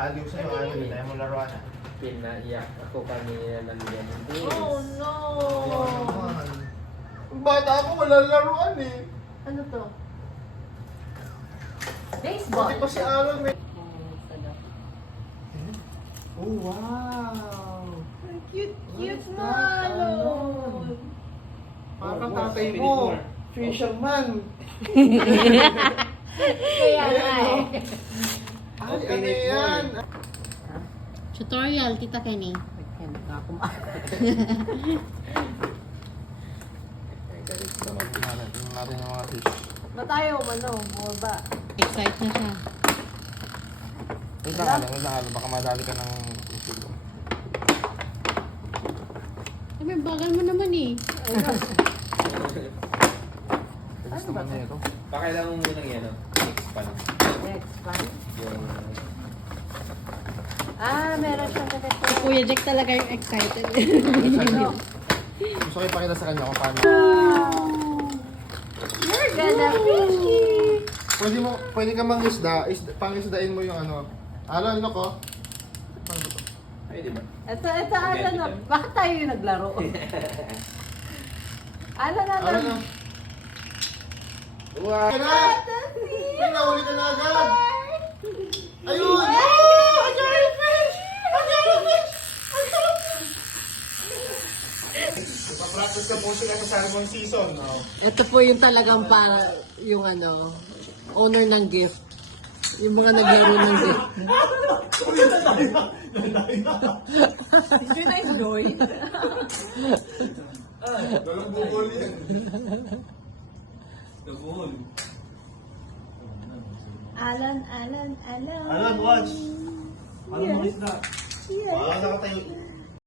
naaaliw sa'yo, ayaw yun. Ayaw mo laruan ah. Pinaiyak ako kanina ng Leandis. Oh no! Bata ako, wala laruan eh. Ano to? Baseball. Pati pa si Aaron may... Sarap. Oh, wow! Cute What's mo, that? Alon. Parang tatay mo. Fisherman. Kaya nga eh. Ay, ano yan? Tutorial, Tita Kenny. Tingnan natin yung mga fish. Ba tayo, bumaba. Excited na siya. Wait lang, Alan. Baka madali ka ng isip ko. Eh, may bagal mo naman eh. Gusto mo niya ito? Pakailangan mo munang yan, no? Expand. Next one. Yung... Meron siyang ganito. Si Kuya Jack talaga yung excited. Gusto ko ipakita sa kanya kung paano. You're gonna fishy. Pwede ka pangisdain mo yung ano. Alan, ano ko? Ay, di ba? Ito, Alan na. Bakit tayo yung naglaro? Alan. Ano? Wow! Ay, nahuli ka na agad! Ayun! I got a fish! Ipapractice ka po sila sa salmon season, no? Ito po yung talagang para yung ano, owner ng gift. Yung mga naglaro ng gift. Yun na yung going. Walang bukol yan. Alan. Alan, watch! Alam mo isda. Wala ka tayo.